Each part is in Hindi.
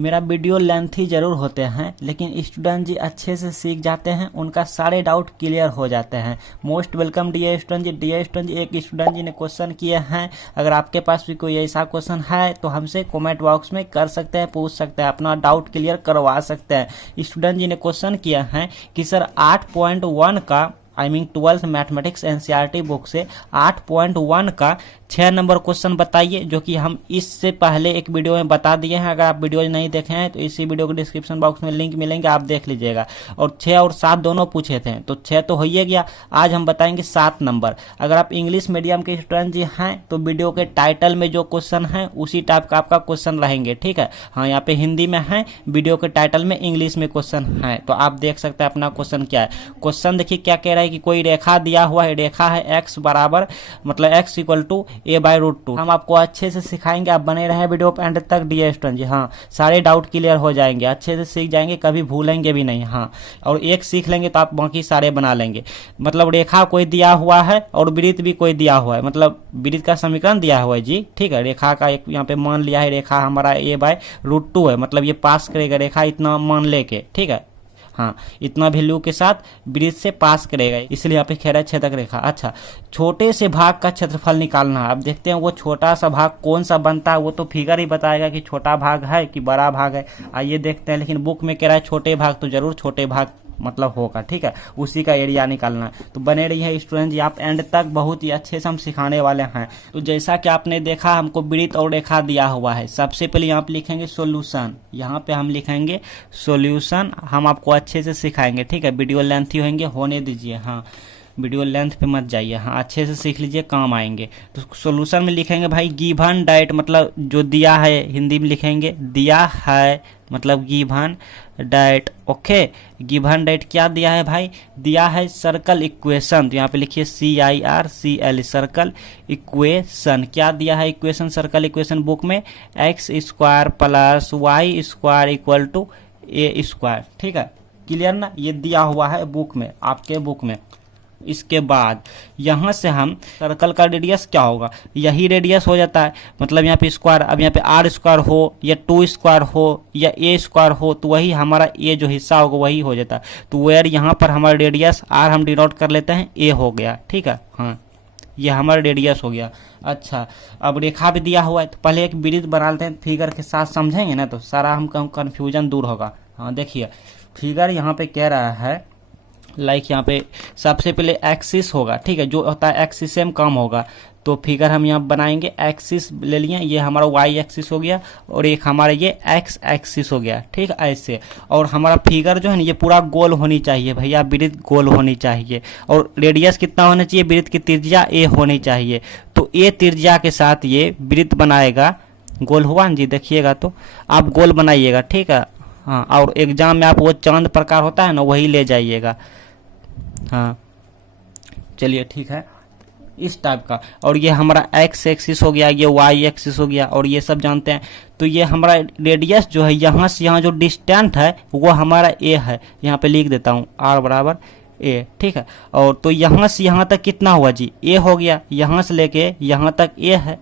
मेरा वीडियो लेंथी जरूर होते हैं, लेकिन स्टूडेंट जी अच्छे से सीख जाते हैं, उनका सारे डाउट क्लियर हो जाते हैं। मोस्ट वेलकम डियर स्टूडेंट जी। डियर स्टूडेंट जी, एक स्टूडेंट जी ने क्वेश्चन किए हैं, अगर आपके पास भी कोई ऐसा क्वेश्चन है तो हमसे कमेंट बॉक्स में कर सकते हैं, पूछ सकते हैं, अपना डाउट क्लियर करवा सकते हैं। स्टूडेंट जी ने क्वेश्चन किया है कि सर 8.1 का ट्वेल्थ मैथमेटिक्स एनसीईआरटी बुक से 8.1 का 6 नंबर क्वेश्चन बताइए, जो कि हम इससे पहले एक वीडियो में बता दिए हैं। अगर आप वीडियो नहीं देखे हैं तो इसी वीडियो के डिस्क्रिप्शन बॉक्स में लिंक मिलेंगे, आप देख लीजिएगा। और 6 और 7 दोनों पूछे थे, तो 6 तो हो ही गया। आज हम बताएंगे 7 नंबर। अगर आप इंग्लिश मीडियम के स्टूडेंट जी हैं तो वीडियो के टाइटल में जो क्वेश्चन है उसी टाइप का आपका क्वेश्चन रहेंगे, ठीक है। हाँ, यहाँ पे हिंदी में है, वीडियो के टाइटल में इंग्लिश में क्वेश्चन है, तो आप देख सकते हैं अपना क्वेश्चन क्या है। क्वेश्चन देखिए क्या कह रहा है कि कोई रेखा दिया हुआ है, रेखा है x बराबर मतलब x इक्वल टू a/√2। हम आपको अच्छे से सिखाएंगे, आप बने रहे वीडियो एंड तक डियर स्टूडेंट जी। हाँ, सारे डाउट क्लियर हो जाएंगे, अच्छे से सीख जाएंगे, कभी भूलेंगे भी नहीं। हाँ, और एक सीख लेंगे तो आप बाकी सारे बना लेंगे। मतलब रेखा कोई दिया हुआ है और वृत्त भी कोई दिया हुआ है, मतलब वृत्त का समीकरण दिया हुआ है जी, ठीक है। रेखा का एक यहाँ पे मान लिया है, रेखा हमारा a/√2 है, मतलब ये पास करेगा रेखा इतना मान लेके, ठीक है। हाँ, इतना वैल्यू के साथ वृत्त से पास करेगा, इसलिए यहाँ पे कह रहा है छेदक रेखा। अच्छा, छोटे से भाग का क्षेत्रफल निकालना है। अब देखते हैं वो छोटा सा भाग कौन सा बनता है, वो तो फिगर ही बताएगा कि छोटा भाग है कि बड़ा भाग है। आइए देखते हैं, लेकिन बुक में कह रहा है छोटे भाग, तो जरूर छोटे भाग मतलब होगा, ठीक है। उसी का एरिया निकालना है, तो बने रही है स्टूडेंट जी, आप एंड तक बहुत ही अच्छे से हम सिखाने वाले हैं। तो जैसा कि आपने देखा, हमको वृत्त और रेखा दिया हुआ है। सबसे पहले यहाँ पे लिखेंगे सॉल्यूशन, यहाँ पे हम लिखेंगे सॉल्यूशन, हम आपको अच्छे से सिखाएंगे, ठीक है। वीडियो लेंथी होंगे, होने दीजिए। हाँ, वीडियो लेंथ पे मत जाइए। हाँ, अच्छे से सीख लीजिए, काम आएंगे। तो सॉल्यूशन में लिखेंगे भाई गिवन डाइट, मतलब जो दिया है, हिंदी में लिखेंगे दिया है मतलब given diet. Okay, given diet क्या दिया है भाई, दिया है सर्कल इक्वेशन, तो यहाँ पे लिखिए CIRCL सर्कल इक्वेशन। क्या दिया है इक्वेशन, सर्कल इक्वेशन बुक में x² plus y² equal to a², ठीक है। क्लियर ना, ये दिया हुआ है बुक में, आपके बुक में। इसके बाद यहाँ से हम सर्कल का रेडियस क्या होगा, यही रेडियस हो जाता है, मतलब यहाँ पे स्क्वायर। अब यहाँ पे r² हो या 2² हो या a² हो, तो वही हमारा a जो हिस्सा होगा वही हो जाता है। तो वेयर यहाँ पर हमारा रेडियस r हम डिनोट कर लेते हैं, a हो गया, ठीक है। हाँ, ये हमारा रेडियस हो गया। अच्छा, अब रेखा भी दिया हुआ है, तो पहले एक वृत्त बना लेते हैं, फिगर के साथ समझेंगे ना तो सारा हमको कन्फ्यूजन दूर होगा। हाँ, देखिए फिगर यहाँ पे कह रहा है, लाइक यहाँ पे सबसे पहले एक्सिस होगा, ठीक है, जो होता है एक्सिस से हम काम होगा। तो फिगर हम यहाँ बनाएंगे, एक्सिस ले लिए, ये हमारा y एक्सिस हो गया और एक हमारा ये x एक्सिस हो गया, ठीक है, ऐसे। और हमारा फिगर जो है ना ये पूरा गोल होनी चाहिए भैया, वृत्त गोल होनी चाहिए। और रेडियस कितना होना चाहिए, वृत्त की त्रिज्या a होनी चाहिए। तो a त्रिज्या के साथ ये वृत्त बनाएगा, गोल हुआ ना जी, देखिएगा तो आप गोल बनाइएगा, ठीक है। हाँ, और एग्जाम में आप वो चांद प्रकार होता है ना वही ले जाइएगा। हाँ, चलिए ठीक है, इस टाइप का। और ये हमारा x एक्सिस हो गया, ये y एक्सिस हो गया, और ये सब जानते हैं। तो ये हमारा रेडियस जो है, यहाँ से यहाँ जो डिस्टेंस है वो हमारा a है, यहाँ पे लिख देता हूँ r बराबर a, ठीक है। और तो यहाँ से यहाँ तक कितना हुआ जी, a हो गया, यहाँ से लेके यहाँ तक a है,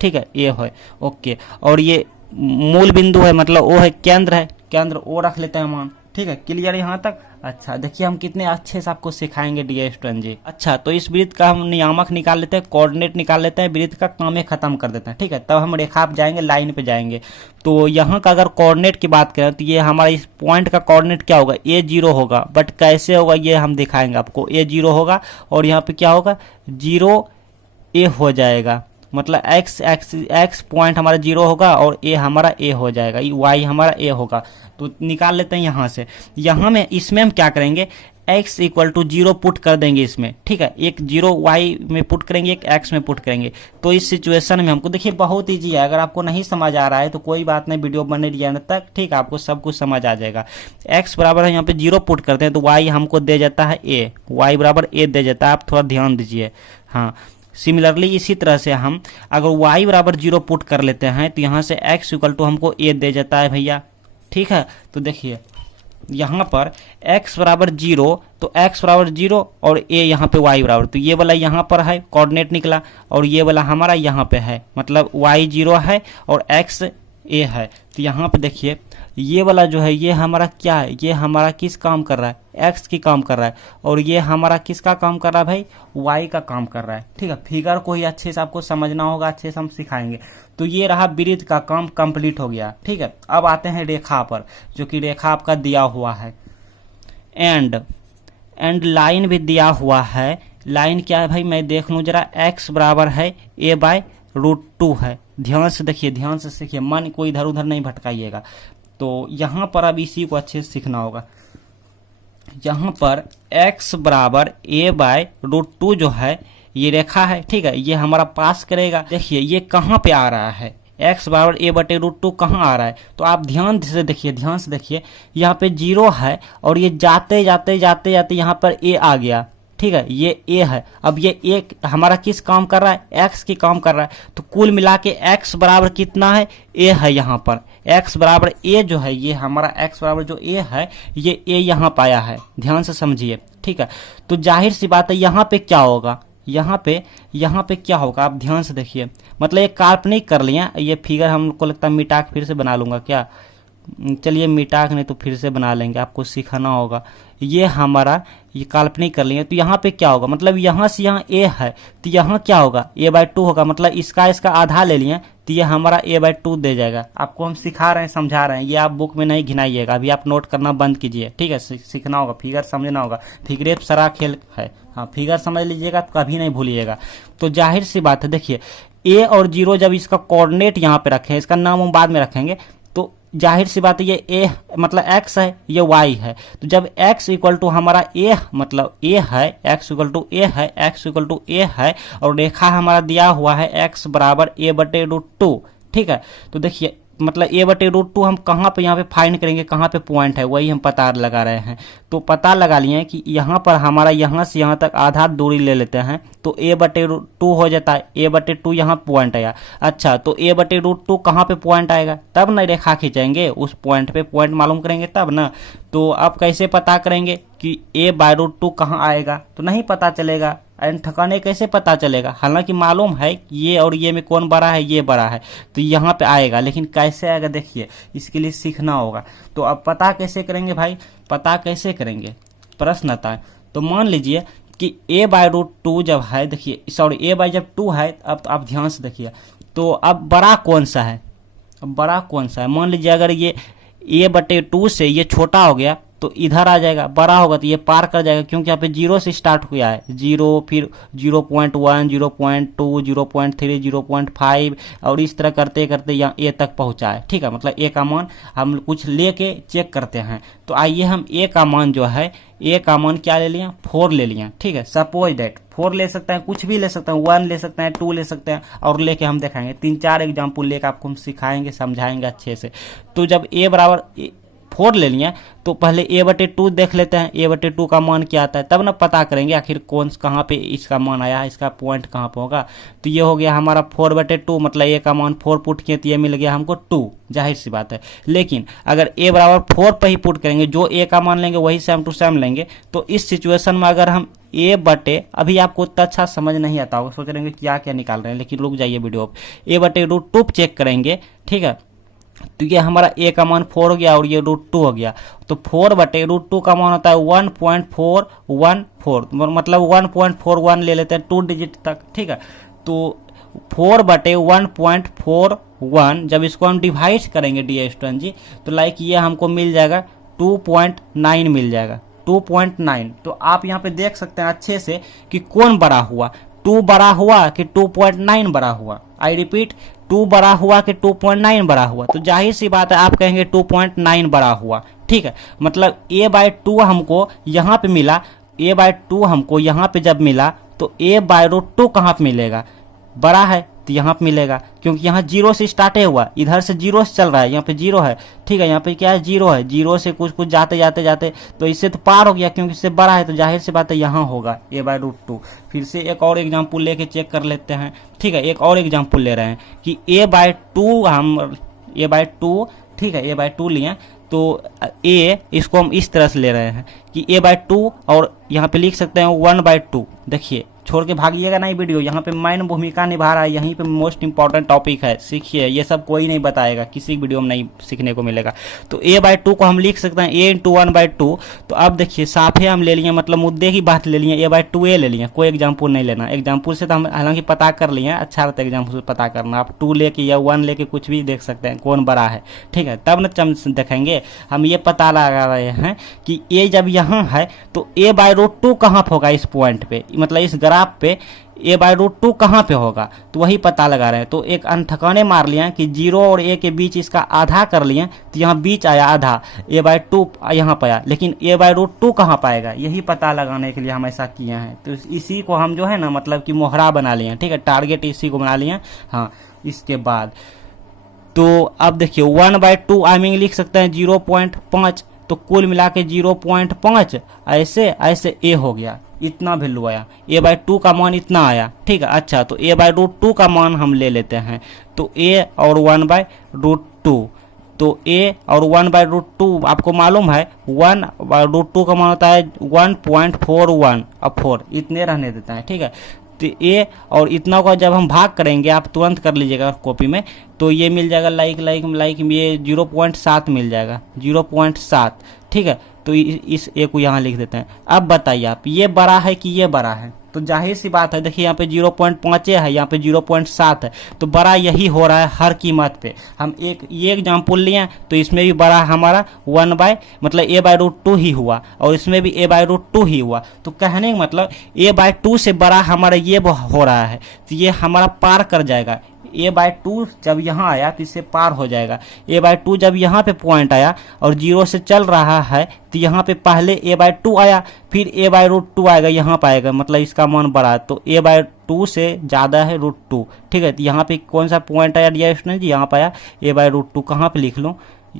ठीक है, a है। ओके, और ये मूल बिंदु है, मतलब वो है केंद्र है, केंद्र वो रख लेते हैं मान, ठीक है। क्लियर यहाँ तक। अच्छा, देखिए हम कितने अच्छे से आपको सिखाएंगे डियर स्टूडेंट जी। अच्छा, तो इस वृत्त का हम नियामक निकाल लेते हैं, कोऑर्डिनेट निकाल लेते हैं, वृत्त का काम ही खत्म कर देते हैं, ठीक है। तब हम रेखा पे जाएंगे, लाइन पे जाएंगे। तो यहाँ का अगर कोऑर्डिनेट की बात करें तो ये हमारा इस पॉइंट का कोऑर्डिनेट क्या होगा, a0 होगा। बट कैसे होगा ये हम दिखाएंगे आपको। a0 होगा और यहाँ पे क्या होगा, 0a हो जाएगा, मतलब x पॉइंट हमारा 0 होगा और a हमारा a हो जाएगा, y हमारा a होगा। तो निकाल लेते हैं यहाँ से। यहाँ में इसमें हम क्या करेंगे, x इक्वल टू 0 पुट कर देंगे इसमें, ठीक है। एक 0 y में पुट करेंगे, एक x में पुट करेंगे। तो इस सिचुएशन में हमको देखिए बहुत ईजी है, अगर आपको नहीं समझ आ रहा है तो कोई बात नहीं, वीडियो बने रहिए अंत तक, ठीक है, आपको सब कुछ समझ आ जाएगा। x बराबर है यहाँ पे 0 पुट करते हैं तो y हमको दे जाता है a, y बराबर a दे जाता है, आप थोड़ा ध्यान दीजिए। हाँ, सिमिलरली इसी तरह से हम अगर y बराबर 0 पुट कर लेते हैं तो यहाँ से x इक्वल टू हमको a दे जाता है भैया, ठीक है। तो देखिए यहाँ पर x बराबर 0, तो x बराबर 0 और a यहाँ पे y बराबर, तो ये वाला यहाँ पर है कोऑर्डिनेट निकला, और ये वाला हमारा यहाँ पे है, मतलब y 0 है और x a है। तो यहाँ पे देखिए ये वाला जो है ये हमारा क्या है, ये हमारा किस काम कर रहा है, एक्स की काम कर रहा है, और ये हमारा किसका काम कर रहा है भाई, वाई का काम कर रहा है। ठीक है, फिगर को ही अच्छे से आपको समझना होगा, अच्छे से हम सिखाएंगे। तो ये रहा वृत्त का काम कंप्लीट हो गया। ठीक है, अब आते हैं रेखा पर, जो कि रेखा आपका दिया हुआ है। एंड लाइन भी दिया हुआ है। लाइन क्या है भाई, मैं देख लूँ जरा, x बराबर है a/√2 है। ध्यान से देखिए, ध्यान से सीखिए, मन को इधर उधर नहीं भटकाइएगा। तो यहाँ पर अब इसी को अच्छे से सीखना होगा। यहाँ पर x बराबर a/√2 जो है ये रेखा है। ठीक है, ये हमारा पास करेगा। देखिए ये कहाँ पे आ रहा है, x बराबर a/√2 कहाँ आ रहा है, तो आप ध्यान से देखिए, ध्यान से देखिए, यहाँ पे 0 है और ये जाते जाते जाते जाते यहाँ पर a आ गया। ठीक है, ये a है। अब ये a हमारा किस काम कर रहा है, x की काम कर रहा है। तो कुल मिला के x बराबर कितना है, a है। यहाँ पर x बराबर a जो है, ये हमारा x बराबर जो a है, ये a यहाँ पाया है। ध्यान से समझिए। ठीक है, तो जाहिर सी बात है यहाँ पे क्या होगा, यहाँ पे क्या होगा, आप ध्यान से देखिए। मतलब ये काल्पनिक कर लिया, ये फिगर हमको लगता है मिटा के फिर से बना लूंगा क्या, चलिए मिटा के नहीं तो फिर से बना लेंगे, आपको सिखाना होगा। ये हमारा ये काल्पनिक कर लिए। तो यहाँ पे क्या होगा, मतलब यहाँ से यहाँ a है तो यहाँ क्या होगा, a/2 होगा। मतलब इसका आधा ले लिए तो ये हमारा a/2 दे जाएगा। आपको हम सिखा रहे हैं, समझा रहे हैं, ये आप बुक में नहीं घिनाइएगा। अभी आप नोट करना बंद कीजिए। ठीक है, सीखना होगा, फिगर समझना होगा। फिगरे सारा खेल है। हाँ, फिगर समझ लीजिएगा तो कभी नहीं भूलिएगा। तो जाहिर सी बात है, देखिए a और 0 जब इसका कोऑर्डिनेट यहाँ पे रखें, इसका नाम हम बाद में रखेंगे, तो जाहिर सी बात है ये a मतलब x है, ये y है। तो जब x इक्वल टू हमारा a मतलब a है, x इक्वल टू a है, x इक्वल टू a है, और रेखा हमारा दिया हुआ है x बराबर a/√2। ठीक है, तो देखिए मतलब a/√2 हम कहाँ पे यहाँ पे फाइंड करेंगे, कहाँ पे पॉइंट है, वही हम पता लगा रहे हैं। तो पता लगा लिए कि यहाँ पर हमारा यहाँ से यहाँ तक आधा दूरी ले लेते हैं, तो a/√2 हो जाता है। a/2 यहाँ पॉइंट आया। अच्छा, तो a/√2 कहाँ पे पॉइंट आएगा, तब ना रेखा खींचेंगे, उस पॉइंट पे पॉइंट मालूम करेंगे तब ना। तो अब कैसे पता करेंगे कि a/√2 कहाँ आएगा, तो नहीं पता चलेगा। एंड ठकाने कैसे पता चलेगा, हालांकि मालूम है ये और ये में कौन बड़ा है, ये बड़ा है, तो यहाँ पे आएगा। लेकिन कैसे आएगा देखिए, इसके लिए सीखना होगा। तो अब पता कैसे करेंगे भाई, पता कैसे करेंगे, प्रश्न आता है। तो मान लीजिए कि a/√2 जब है, देखिए सॉरी a/2 है, अब तो आप ध्यान से देखिए। तो अब बड़ा कौन सा है, अब बड़ा कौन सा है, मान लीजिए अगर ये a/2 से ये छोटा हो गया तो इधर आ जाएगा, बड़ा होगा तो ये पार कर जाएगा, क्योंकि यहाँ पे 0 से स्टार्ट हुआ है। 0, फिर 0.1, 0.2, 0.3, 0.5 और इस तरह करते करते यहाँ a तक पहुँचा है। ठीक है, मतलब a का मान हम कुछ लेके चेक करते हैं। तो आइए हम a का मान जो है, a का मान क्या ले लिया, 4 ले लिया। ठीक है, सपोज दैट 4 ले सकते हैं, कुछ भी ले सकते हैं, 1 ले सकते हैं, 2 ले सकते हैं, और लेके हम दिखाएंगे 3-4 एग्जाम्पल लेकर आपको हम सिखाएंगे, समझाएंगे अच्छे से। तो जब a बराबर 4 ले लिया तो पहले a/2 देख लेते हैं, a/2 का मान क्या आता है, तब ना पता करेंगे आखिर कौन कहाँ पे इसका मान आया है, इसका पॉइंट कहाँ पे होगा। तो ये हो गया हमारा 4/2, मतलब a का मान 4 पुट किए तो ये मिल गया हमको 2, जाहिर सी बात है। लेकिन अगर a बराबर 4 पर ही पुट करेंगे, जो a का मान लेंगे वही सेम टू सेम लेंगे, तो इस सिचुएशन में अगर हम अभी आपको उतना अच्छा समझ नहीं आता होगा, सोच रहे हैं क्या क्या निकाल रहे हैं, लेकिन रुक जाइए वीडियो पे। a/√2 चेक करेंगे। ठीक है, तो ये हमारा a का मान 4 हो गया और ये √2 हो गया। तो 4/√2 का मान होता है 1.414, मतलब 1.41 ले लेते हैं 2 डिजिट तक। ठीक है, तो 4/1.41 जब इसको हम डिवाइड करेंगे डियर स्टूडेंट जी, तो लाइक ये हमको मिल जाएगा 2.9 मिल जाएगा, 2.9। तो आप यहाँ पे देख सकते हैं अच्छे से कि कौन बड़ा हुआ, 2 बड़ा हुआ कि 2.9 बड़ा हुआ। आई रिपीट, 2 बड़ा हुआ कि 2.9 बड़ा हुआ। तो जाहिर सी बात है आप कहेंगे 2.9 बड़ा हुआ। ठीक है, मतलब a/2 हमको यहाँ पे मिला, a/2 हमको यहाँ पे जब मिला तो a/√2 कहाँ पे मिलेगा, बड़ा है तो यहाँ पे मिलेगा, क्योंकि यहाँ 0 से स्टार्ट हुआ, इधर से 0 से चल रहा है, यहाँ पे 0 है। ठीक है, यहाँ पे क्या है, 0 है, 0 से कुछ कुछ जाते जाते जाते तो इससे तो पार हो गया, क्योंकि इससे बड़ा है, तो जाहिर सी बात है यहाँ होगा a/√2। फिर से एक और एग्जाम्पल लेके चेक कर लेते हैं। ठीक है, एक और एग्जाम्पल ले रहे हैं कि a/2 हम a/2, ठीक है a/2 लिए, तो a इसको हम इस तरह से ले रहे हैं कि a/2 और यहाँ पे लिख सकते हैं 1/2। देखिए छोड़ के भागिएगा नहीं वीडियो। यहाँ पे मेन भूमिका निभा रहा है, यहीं पे मोस्ट इंपॉर्टेंट टॉपिक है, सीखिए। ये सब कोई नहीं बताएगा, किसी वीडियो में नहीं सीखने को मिलेगा। तो a/2 को हम लिख सकते हैं a × 1/2। तो अब देखिए साफे हम ले लिए, मतलब मुद्दे की बात ले लिए, a/2a ले लिए, कोई एग्जाम्पल नहीं लेना। एग्जाम्पल से तो हम हालांकि पता कर लिए, अच्छा रहता है एग्जाम्पल से पता करना। आप 2 लेके या 1 लेके कुछ भी देख सकते हैं कौन बड़ा है, ठीक है, तब न हम देखेंगे। हम ये पता लगा रहे हैं कि a जब यहाँ है तो a/√2 कहाँ पे होगा, इस पॉइंट पे, मतलब इस ग्राफ पे a/√2 कहाँ पे होगा, तो वही पता लगा रहे हैं। तो एक ठिकाने मार लिया कि 0 और a के बीच इसका आधा कर लिए, तो यहाँ बीच आया आधा, a/2 यहाँ पाया, लेकिन a/√2 कहाँ पाएगा, यही पता लगाने के लिए हम ऐसा किए हैं। तो इसी को हम जो है ना मतलब कि मोहरा बना लिए, ठीक है, टारगेट इसी को बना लिए। हाँ, इसके बाद तो अब देखिए 1/2 आई मीन लिख सकते हैं 0.5, तो कुल मिला के 0.5 ऐसे ऐसे a हो गया, इतना वैल्यू आया, a/2 का मान इतना आया, ठीक है। अच्छा, तो a/√2 का मान हम ले लेते हैं, तो a और 1/√2, तो a और 1/√2 आपको मालूम है 1/√2 का मान होता है 1.41 और 4 इतने रहने देता है, ठीक है। तो a और इतना का जब हम भाग करेंगे, आप तुरंत कर लीजिएगा कॉपी में, तो ये मिल जाएगा लाइक ये 0.7 मिल जाएगा, 0.7, ठीक है। तो इस a को यहाँ लिख देते हैं। अब बताइए आप, ये बड़ा है कि ये बड़ा है, तो जाहिर सी बात है, देखिए यहाँ पे 0.5 है, यहाँ पे 0.7 है, तो बड़ा यही हो रहा है हर कीमत पे। हम ये एग्जाम्पल लिए तो इसमें भी बड़ा हमारा मतलब a/√2 ही हुआ, और इसमें भी a/√2 ही हुआ। तो कहने का मतलब a/2 से बड़ा हमारा ये हो रहा है, तो ये हमारा पार कर जाएगा। a/2 जब यहाँ आया तो इससे पार हो जाएगा। a/2 जब यहाँ पे पॉइंट आया और 0 से चल रहा है, तो यहाँ पे पहले a/2 आया, फिर a/√2 आएगा, यहाँ पे आएगा, मतलब इसका मान बड़ा है, तो a/2 से ज़्यादा है √2, ठीक है। तो यहाँ पे कौन सा पॉइंट आया डियर स्टूडेंट जी, यहाँ पे आया a/√2। कहाँ पे लिख लूँ,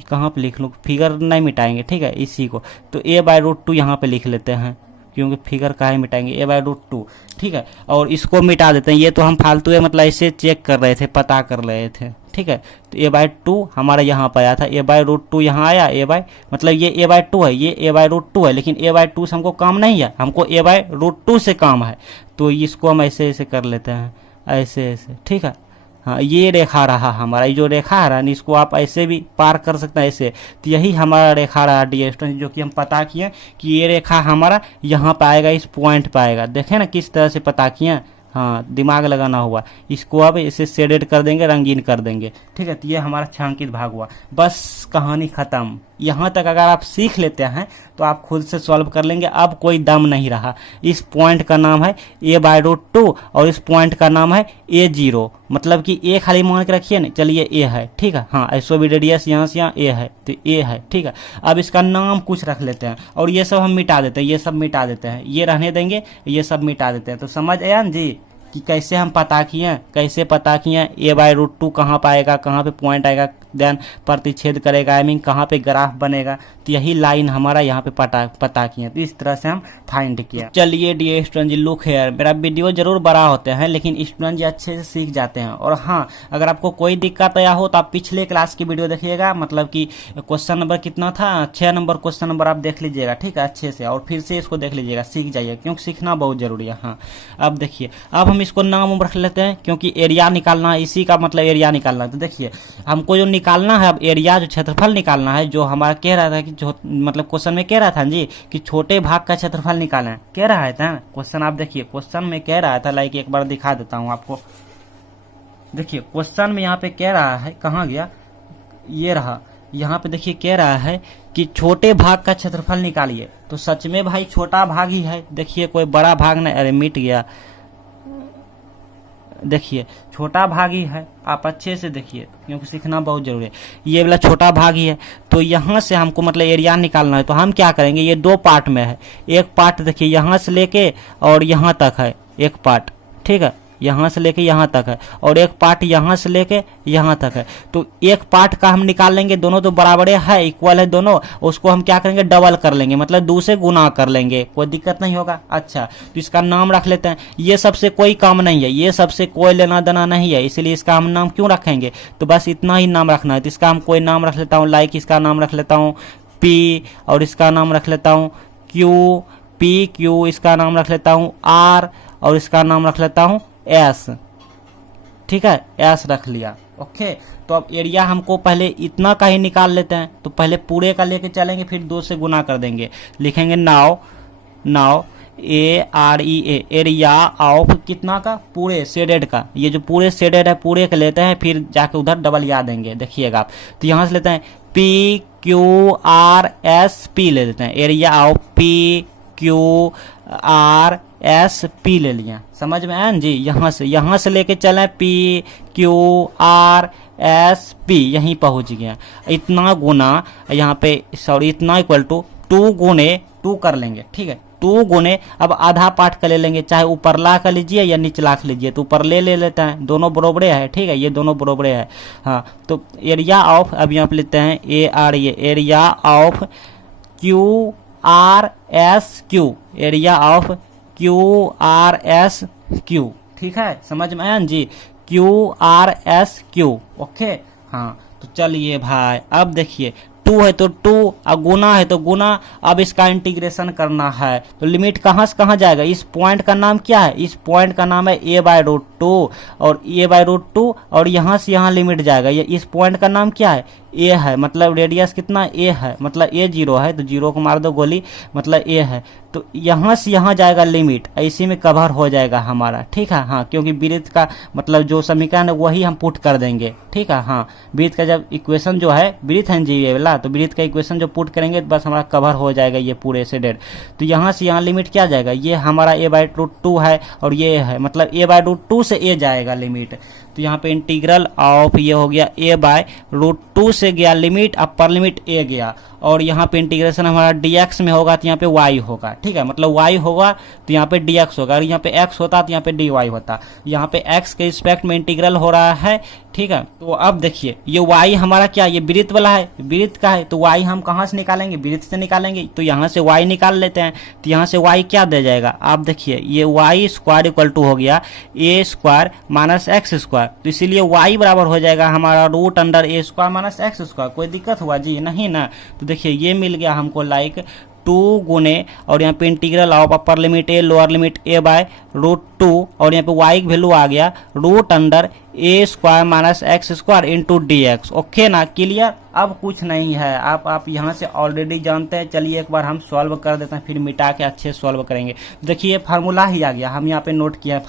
कहाँ पे लिख लूँ, फिगर नहीं मिटाएंगे, ठीक है, इसी को। तो a/√2 यहाँ पे लिख लेते हैं, क्योंकि फिगर काहे मिटाएंगे, a/√2, ठीक है। और इसको मिटा देते हैं, ये तो हम फालतू है, मतलब ऐसे चेक कर रहे थे, पता कर रहे थे, ठीक है। तो a/2 हमारा यहाँ पर आया था, a/√2 यहाँ आया, मतलब ये a/2 है, ये a/√2 है, लेकिन a/2 से हमको काम नहीं है, हमको a/√2 से काम है। तो इसको हम ऐसे ऐसे कर लेते हैं, ऐसे ऐसे, ठीक है। हाँ, ये रेखा रहा हमारा, ये जो रेखा है ना, इसको आप ऐसे भी पार कर सकते हैं, ऐसे। तो यही हमारा रेखा रहा डियर स्टूडेंट, जो कि हम पता किए कि ये रेखा हमारा यहाँ पे आएगा, इस पॉइंट पे आएगा। देखें ना किस तरह से पता किए, हाँ, दिमाग लगाना हुआ। इसको अब इसे शेडेड कर देंगे, रंगीन कर देंगे, ठीक है। तो ये हमारा छांकित भाग हुआ, बस कहानी खत्म। यहाँ तक अगर आप सीख लेते हैं तो आप खुद से सॉल्व कर लेंगे, अब कोई दम नहीं रहा। इस पॉइंट का नाम है a/√2 और इस पॉइंट का नाम है a0, मतलब कि a खाली मान के रखिए ना, चलिए a है, ठीक है। हाँ, ऐसो भी रेडियस यहाँ से यहाँ a है, तो a है, ठीक है। अब इसका नाम कुछ रख लेते हैं, और ये सब हम मिटा देते हैं, ये सब मिटा देते हैं, ये रहने देंगे, ये सब मिटा देते हैं। तो समझ आया ना जी कि कैसे हम पता किए, कैसे पता किए a/√2 कहाँ पाएगा, कहाँ पे पॉइंट आएगा, देन प्रतिच्छेद करेगा, आई मीन कहाँ पे ग्राफ बनेगा। तो यही लाइन हमारा यहाँ पे पता किए, तो इस तरह से हम फाइंड किया। चलिए डियर स्टूडेंट जी, लुक हियर, मेरा वीडियो जरूर बड़ा होते हैं, लेकिन स्टूडेंट जी अच्छे से सीख जाते हैं। और हाँ, अगर आपको कोई दिक्कत आया हो तो आप पिछले क्लास की वीडियो देखिएगा, मतलब कि क्वेश्चन नंबर कितना था, 6 नंबर क्वेश्चन नंबर आप देख लीजिएगा, ठीक है, अच्छे से, और फिर से इसको देख लीजिएगा, सीख जाइए, क्योंकि सीखना बहुत जरूरी है। हाँ, अब देखिए, अब हम इसको नाम रख लेते हैं, क्योंकि एरिया निकालना है, इसी का मतलब एरिया निकालना है। तो देखिए, हमको जो निकालना है अब एरिया, जो क्षेत्रफल निकालना है, जो हमारा कह रहा था कि जो मतलब क्वेश्चन में कह रहा था जी कि छोटे भाग का क्षेत्रफल निकालना है, कह रहा है था क्वेश्चन। आप देखिए क्वेश्चन में कह रहा था, लाइक एक बार दिखा देता हूँ आपको। देखिए क्वेश्चन में यहाँ पे कह रहा है, कहाँ गया, ये रहा, यहाँ पे देखिए कह रहा है कि छोटे भाग का क्षेत्रफल निकालिए। तो सच में भाई छोटा भाग ही है, देखिए कोई बड़ा भाग नहीं, अरे मिट गया, देखिए छोटा भाग ही है, आप अच्छे से देखिए, क्योंकि सीखना बहुत जरूरी है। ये वाला छोटा भाग ही है, तो यहाँ से हमको मतलब एरिया निकालना है। तो हम क्या करेंगे, ये 2 पार्ट में है, एक पार्ट देखिए यहाँ से लेके और यहाँ तक है एक पार्ट, ठीक है, यहाँ से लेके यहाँ तक है, और एक पार्ट यहाँ से लेके यहाँ तक है। तो एक पार्ट का हम निकाल लेंगे, दोनों तो बराबरे है, इक्वल है दोनों, उसको हम क्या करेंगे, डबल कर लेंगे, मतलब 2 से गुना कर लेंगे, कोई दिक्कत नहीं होगा। अच्छा, तो इसका नाम रख लेते हैं। ये सबसे कोई काम नहीं है, ये सबसे कोई लेना देना नहीं है, इसलिए इसका हम नाम क्यों रखेंगे, तो बस इतना ही नाम रखना है। तो इसका हम कोई नाम रख लेता हूँ, लाइक इसका नाम रख लेता हूँ P, और इसका नाम रख लेता हूँ Q, PQ, इसका नाम रख लेता हूँ R, और इसका नाम रख लेता हूँ एस, ठीक है, एस रख लिया। ओके, तो अब एरिया हमको पहले इतना का ही निकाल लेते हैं, तो पहले पूरे का लेके चलेंगे, फिर 2 से गुना कर देंगे, लिखेंगे नाउ AREA, एरिया ऑफ कितना का, पूरे शेडेड का। ये जो पूरे शेडेड है पूरे का लेते हैं, फिर जाके उधर डबल या देंगे, देखिएगा आप। तो यहाँ से लेते हैं PQRSP ले लेते हैं, एरिया ऑफ PQRSP ले लिया, समझ में आया जी। यहाँ से लेके चलें PQRSP, यहीं पहुंच गया। इतना गुना यहाँ पे, सॉरी, इतना इक्वल टू 2 गुने 2 कर लेंगे, ठीक है, 2 गुने, अब आधा पार्ट का ले लेंगे, चाहे ऊपरला का लीजिए या निचला का लीजिए, तो ऊपर ले लेते हैं, दोनों बरोबरे है, ठीक है, ये दोनों बरोबरे है। हाँ, तो एरिया ऑफ, अब यहाँ पे लेते हैं AREA, area of QRSQ, area of QRSQ, ठीक है, समझ में आया जी, QRSQ। ओके, हाँ, तो चलिए भाई, अब देखिए 2 है तो 2, और गुना है तो गुना। अब इसका इंटीग्रेशन करना है, तो लिमिट कहाँ से कहाँ जाएगा, इस पॉइंट का नाम क्या है, इस पॉइंट का नाम है a/√2, और a/√2, और यहाँ से यहाँ लिमिट जाएगा। ये इस पॉइंट का नाम क्या है, a है, मतलब रेडियस कितना a है, मतलब a 0 है, तो 0 को मार दो गोली, मतलब a है। तो यहाँ से यहाँ जाएगा लिमिट, इसी में कवर हो जाएगा हमारा, ठीक है। हाँ, क्योंकि वृत्त का मतलब जो समीकरण है वही हम पुट कर देंगे, ठीक है। हाँ, वृत्त का जब इक्वेशन जो है, वृत्त है जी ये वाला, तो वृत्त का इक्वेशन जो पुट करेंगे तो बस हमारा कवर हो जाएगा ये पूरे से डेड। तो यहाँ से यहाँ लिमिट क्या जाएगा, ये हमारा a/√2 है, और ये है मतलब a/√2 से a जाएगा लिमिट। तो यहाँ पे इंटीग्रल ऑफ, ये हो गया a/√2 से गया लिमिट, अपर लिमिट a गया, और यहाँ पे इंटीग्रेशन हमारा dx में होगा, तो यहाँ पे y होगा, ठीक है, मतलब y होगा तो यहाँ पे dx होगा, और यहाँ पे x होता तो यहाँ पे dy होता। यहाँ पे x के रिस्पेक्ट में इंटीग्रल हो रहा है, ठीक है। तो अब देखिए ये y हमारा क्या, ये वृत्त वाला है, वृत्त का है, तो y हम कहाँ से निकालेंगे, वृत्त से निकालेंगे। तो यहाँ से y निकाल लेते हैं, तो यहाँ से y क्या दे जाएगा, आप देखिए ये y² इक्वल टू हो गया a² माइनस x², तो इसीलिए y बराबर हो जाएगा हमारा √a² - x²। कोई दिक्कत हुआ जी, नहीं ना। तो देखिए ये मिल गया हमको, लाइक 2 गुने, और यहाँ पे integral of upper limit a lower limit a/√2, और यहाँ पे y की वैल्यू आ गया √a² - x² into dx। Okay ना, क्लियर। अब कुछ नहीं है, आप यहाँ से ऑलरेडी जानते हैं। चलिए एक बार हम सॉल्व कर देते हैं, फिर मिटा के अच्छे सॉल्व करेंगे। देखिए फार्मूला ही आ गया, हम यहाँ पे नोट किया है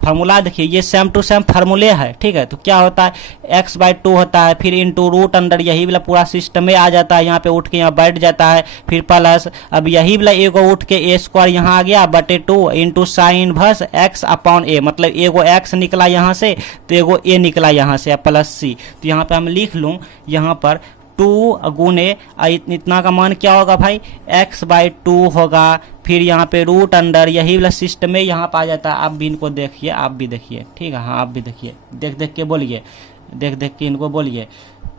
फार्मूला देखिए ये सेम टू सेम फार्मूले है, ठीक है। तो क्या होता है, x/2 होता है, फिर इंटू √, यही वाला पूरा सिस्टम में आ जाता है, यहाँ पे उठ के यहाँ बैठ जाता है, फिर प्लस, अब यही वाला एगो उठ के a² यहाँ आ गया बटे 2 इंटू साइन इनवर्स x/a, मतलब एगो x निकला यहाँ से, तो एगो a निकला यहाँ से, प्लस c। तो यहाँ पे हम लिख लूँ, यहाँ पर 2 गुने इतना का मान क्या होगा भाई, x/2 होगा, फिर यहाँ पे √, यही वाला सिस्टम में यहाँ पे आ जाता है। आप भी इनको देखिए, आप भी देखिए, ठीक है। हाँ, आप भी देखिए, देख के बोलिए, देख के इनको बोलिए।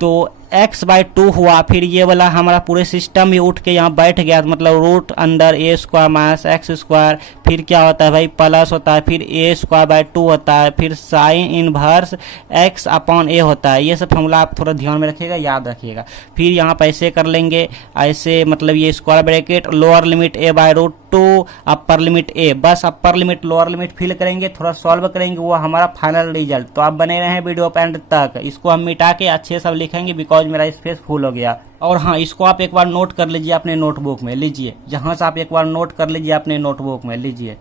तो x/2 हुआ, फिर ये वाला हमारा पूरे सिस्टम ही उठ के यहाँ बैठ गया, मतलब √a² माइनस x², फिर क्या होता है भाई, प्लस होता है, फिर a²/2 होता है, फिर साइन इनवर्स x/a होता है। ये सब फॉर्मूला आप थोड़ा ध्यान में रखिएगा, याद रखिएगा। फिर यहाँ पे ऐसे कर लेंगे, ऐसे मतलब ये square bracket, lower limit a/√2, upper limit a, बस upper limit lower limit fill करेंगे, थोड़ा सॉल्व करेंगे, वो हमारा फाइनल रिजल्ट। तो आप बने रहे वीडियो एंड तक, इसको हम मिटा के अच्छे सब लिखेंगे, बिकॉज मेरा स्पेस फुल हो गया। और हाँ, इसको आप एक बार नोट कर लीजिए अपने नोटबुक में, लीजिए यहाँ से आप एक बार नोट कर लीजिए अपने नोटबुक में, लीजिए,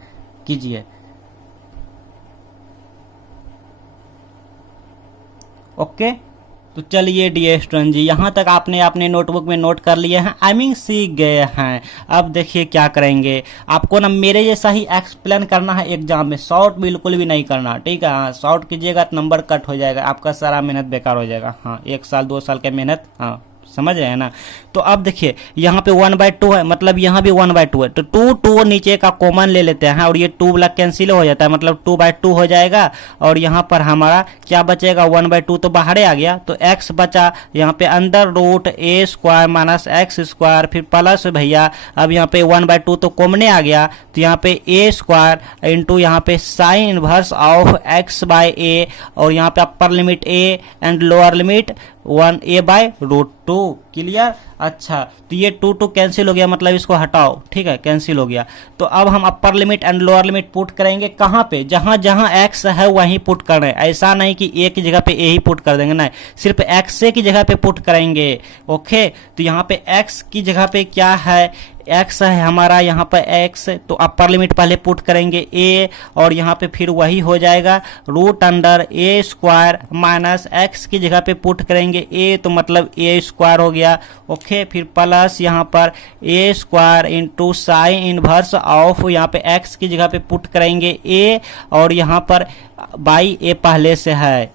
कीजिए। ओके, तो चलिए डियर स्टूडेंट जी, यहाँ तक आपने अपने नोटबुक में नोट कर लिए हैं, आई मीन सीख गए हैं। अब देखिए क्या करेंगे, आपको ना मेरे जैसा ही एक्सप्लेन करना है एग्जाम में, शॉर्ट बिल्कुल भी नहीं करना, ठीक है। हाँ, शॉर्ट कीजिएगा तो नंबर कट हो जाएगा, आपका सारा मेहनत बेकार हो जाएगा। हाँ, 1 साल 2 साल का मेहनत, हाँ, समझ रहे हैं ना। तो अब देखिए यहाँ पे 1/2 है, मतलब यहाँ भी 1/2 है, तो 2 नीचे का कॉमन ले लेते हैं, और ये 2 वाला कैंसिल हो जाता है, मतलब 2/2 हो जाएगा। और यहाँ पर हमारा क्या बचेगा, 1/2 तो बाहर आ गया, तो x बचा यहाँ पे अंदर √a² माइनस x², फिर प्लस भैया, अब यहाँ पे 1/2 तो कॉमने आ गया, तो यहाँ पे a² इंटू यहाँ पे साइन इनवर्स ऑफ x/a, और यहाँ पे अपर limit a and lower limit 1a/√2। Clear. अच्छा, तो ये 2 कैंसिल हो गया, मतलब इसको हटाओ, ठीक है, कैंसिल हो गया। तो अब हम upper limit and lower limit put करेंगे कहाँ पे, जहां जहां x है वहीं पुट कर रहे हैं। ऐसा नहीं कि a की जगह पे a ही पुट कर देंगे, नहीं, सिर्फ x की जगह पे पुट करेंगे। ओके, तो यहाँ पे x की जगह पे क्या है, x है हमारा, यहाँ पर x, तो अपर लिमिट पहले पुट करेंगे a, और यहाँ पे फिर वही हो जाएगा √a² माइनस x की जगह पे पुट करेंगे a, तो मतलब a² हो गया। ओके, फिर प्लस यहाँ पर a² into sine inverse of, यहाँ पे x की जगह पे पुट करेंगे a, और यहाँ पर बाई a पहले से है,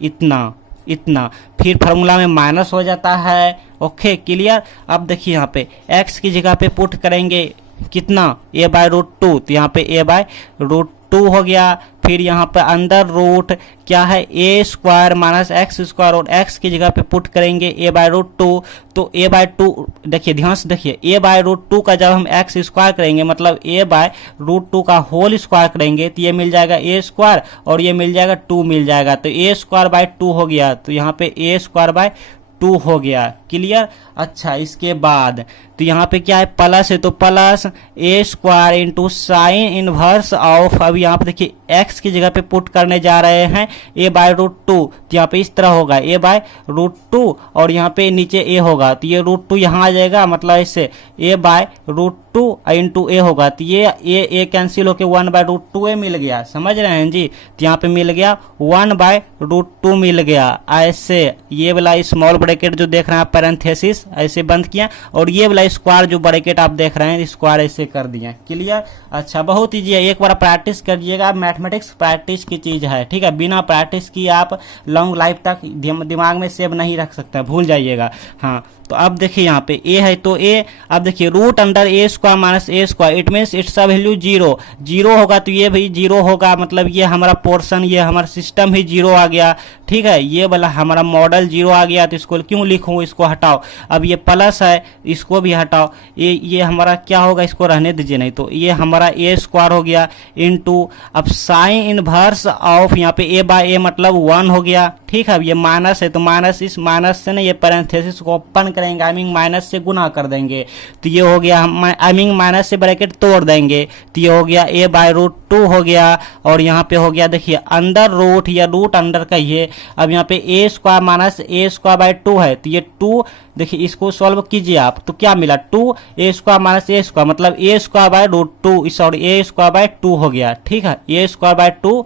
इतना फिर फार्मूला में माइनस हो जाता है। Okay, clear. अब देखिए यहाँ पे x की जगह पे पुट करेंगे कितना, a/√2, तो यहाँ पे a/√2 हो गया। फिर यहाँ पे अंदर रूट क्या है, a² माइनस x², और x की जगह पे पुट करेंगे a/√2, तो a/2, देखिए ध्यान से देखिए, a/√2 का जब हम x² करेंगे, मतलब a/√2 का होल स्क्वायर करेंगे, तो ये मिल जाएगा a² और ये मिल जाएगा 2 मिल जाएगा, तो a²/2 हो गया, तो यहाँ पे a²/2 हो गया। क्लियर। अच्छा, इसके बाद तो यहाँ पे क्या है, प्लस है, तो plus a² into sine inverse of, अब यहाँ पे देखिए x की जगह पे पुट करने जा रहे हैं a/√2, तो यहाँ पे इस तरह होगा a/√2, और यहाँ पे नीचे a होगा, तो ये √2 यहाँ आ जाएगा, मतलब इससे a/√2 इंटू a होगा, तो ये a कैंसिल होके 1/√2a मिल गया। समझ रहे हैं जी, तो यहाँ पे मिल गया 1/√2 मिल गया। ऐसे ये वाला स्मॉल ब्रैकेट जो देख रहे हैं आप, पैरेंथेसिस ऐसे बंद किया, और ये वाला स्क्वायर जो ब्रैकेट आप देख रहे हैं, स्क्वायर ऐसे कर दिया। क्लियर। अच्छा, बहुत ईजी है, एक बार प्रैक्टिस करिएगा, मैथमेटिक्स प्रैक्टिस की चीज है, ठीक है, बिना प्रैक्टिस की आप लॉन्ग लाइफ तक दिमाग में सेव नहीं रख सकते, भूल जाइएगा। हाँ, तो अब देखिए यहाँ पे a है, तो a, अब देखिए √a² minus a², it means its value 0 होगा, तो ये भी 0 होगा, मतलब ये हमारा पोर्शन, ये हमारा सिस्टम ही 0 आ गया। ठीक है, ये वाला हमारा मॉडल 0 आ गया, तो इसको क्यों लिखूं, इसको हटाओ। अब ये प्लस है, इसको भी हटाओ, ये हमारा क्या होगा, इसको रहने दीजिए, नहीं तो ये हमारा a² हो गया इंटू, अब साइन इनवर्स ऑफ, यहाँ पे a/a मतलब 1 हो गया। ठीक है, अब ये माइनस है, तो माइनस, इस माइनस से ना ये पैरेंथेसिस को ओपन करेंगे, आई मीन माइनस से गुना कर देंगे, तो ये हो गया, आई मीन माइनस से ब्रैकेट तोड़ देंगे, तो ये हो गया a/√2 हो गया, और यहाँ पे हो गया देखिए अंदर रूट, या रूट अंडर का ये, अब यहाँ पे a² माइनस a²/2 है, तो ये 2, देखिए इसको सॉल्व कीजिए आप, तो क्या मिला, 2a² माइनस a², मतलब a²/√2, सॉरी a²/2 हो गया। ठीक है, a²/2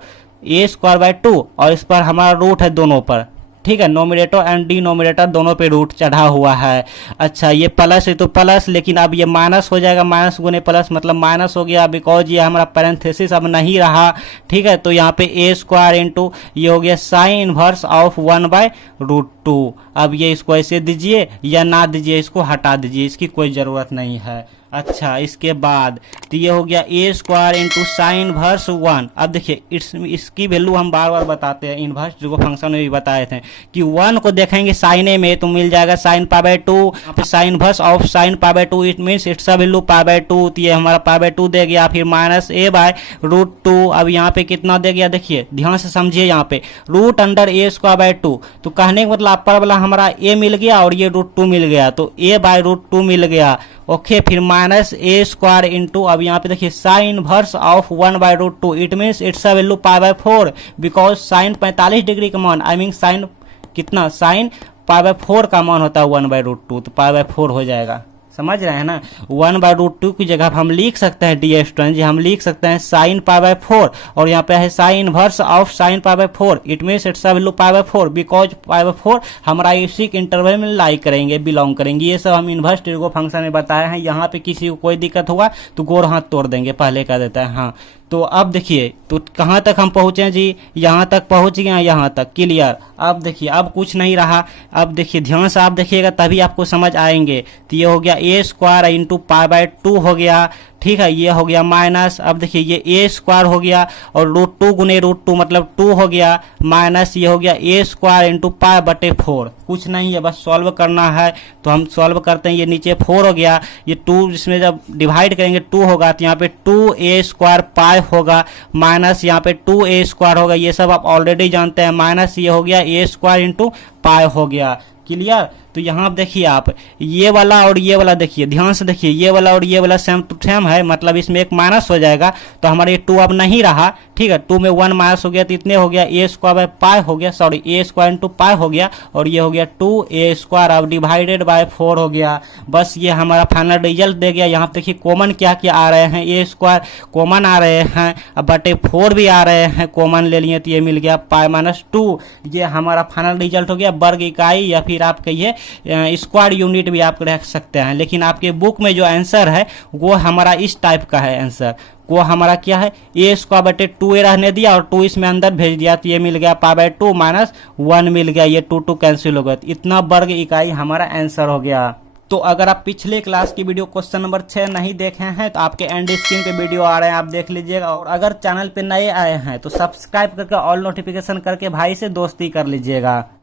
और इस पर हमारा रूट है दोनों पर। ठीक है, नोमिनेटर एंड डिनोमिनेटर दोनों पे रूट चढ़ा हुआ है। अच्छा, ये प्लस है तो प्लस, लेकिन अब ये माइनस हो जाएगा, माइनस गुने प्लस मतलब माइनस हो गया, बिकॉज ये हमारा पैरेंथेसिस अब नहीं रहा। ठीक है, तो यहाँ पे a² इंटू ये हो गया साइन इनवर्स ऑफ 1/√2। अब ये इसको ऐसे दीजिए या ना दीजिए, इसको हटा दीजिए, इसकी कोई ज़रूरत नहीं है। अच्छा, इसके बाद तो ये हो गया a² इंटू साइन इनवर्स 1। अब देखिए इसकी वैल्यू हम बार बार बताते हैं, इनवर्स जो फंक्शन में भी बताए थे कि 1 को देखेंगे साइने में तो मिल जाएगा साइन π/2, यहाँ पे sine inverse of sine π/2, it means its value π/2, तो ये हमारा π/2 दे गया, फिर माइनस a/√2। अब यहाँ पे कितना दे गया, देखिए ध्यान से समझिए, यहाँ पे √a²/2, तो कहने का मतलब अपर वाला हमारा a मिल गया और ये √2 मिल गया, तो a/√2 मिल गया। ओके, फिर माइनस a² इंटू, अब यहाँ पे देखिए sine inverse of 1/√2, it means its value π/4, because sine 45 degree का मान, आई मीन साइन कितना, साइन π/4 का मान होता है 1/√2, तो π/4 हो जाएगा। समझ रहे हैं ना, 1/√2 की जगह हम लिख सकते हैं डियर स्टूडेंट जी, हम लिख सकते हैं साइन π/4, और यहाँ पे है sine inverse of sine π/4, it means its value π/4, because π/4 हमारा इसी इंटरवल में लाई करेंगे, बिलोंग करेंगे। ये सब हम इनवर्स ट्रिगो फंक्शन में बताए हैं। यहाँ पे किसी को कोई दिक्कत होगा तो गोर हाथ तोड़ देंगे, पहले कह देता है। हाँ, तो अब देखिए, तो कहाँ तक हम पहुँचे जी, यहाँ तक पहुँच गए, यहाँ तक। क्लियर। अब देखिए, अब कुछ नहीं रहा, अब देखिए ध्यान से आप देखिएगा तभी आपको समझ आएंगे। तो ये हो गया a² इंटू π/2 हो गया। ठीक है, ये हो गया माइनस, अब देखिए ये a² हो गया और √2 गुने √2 मतलब 2 हो गया, माइनस ये हो गया a² इंटू π/4। कुछ नहीं है, बस सॉल्व करना है, तो हम सॉल्व करते हैं। ये नीचे 4 हो गया, ये 2 जिसमें जब डिवाइड करेंगे 2 होगा, तो यहाँ पे 2a² π होगा, माइनस यहाँ पे 2a² होगा, ये सब आप ऑलरेडी जानते हैं, माइनस ये हो गया a² इंटू π हो गया। क्लियर। तो यहाँ पे देखिए आप ये वाला और ये वाला देखिए, ध्यान से देखिए, ये वाला और ये वाला सेम टू सेम है, मतलब इसमें एक माइनस हो जाएगा तो हमारा ये 2 अब नहीं रहा, ठीक है। 2 में 1 माइनस हो गया तो इतने हो गया, ए स्क्वायर बाय पाई हो गया, सॉरी ए स्क्वायर इंटू पाई हो गया, और ये हो गया 2 ए स्क्वायर अब डिवाइडेड बाय 4 हो गया। बस ये हमारा फाइनल रिजल्ट दे गया। यहाँ पे देखिए कॉमन क्या क्या आ रहे हैं, ए स्क्वायर कॉमन आ रहे हैं, अब बटे 4 भी आ रहे हैं, कॉमन ले लिए तो ये मिल गया पाई माइनस 2। ये हमारा फाइनल रिजल्ट हो गया। वर्ग इकाई या फिर आप कहिए स्क्वायर यूनिट भी आप रख सकते हैं, लेकिन आपके बुक में जो आंसर है वो हमारा इस टाइप का है आंसर। वो हमारा क्या है, ए स्क्वायर बटे 2 रहने दिया और 2 इसमें अंदर भेज दिया तो ये मिल गया पाई बाय 2 माइनस 1 मिल गया, ये 2 कैंसिल हो गया। इतना वर्ग इकाई हमारा आंसर हो गया। तो अगर आप पिछले क्लास की वीडियो क्वेश्चन नंबर 6 नहीं देखे हैं तो आपके एंड स्क्रीन पे वीडियो आ रहे हैं, आप देख लीजिएगा। और अगर चैनल पे नए आए हैं तो सब्सक्राइब करके ऑल नोटिफिकेशन करके भाई से दोस्ती कर लीजिएगा।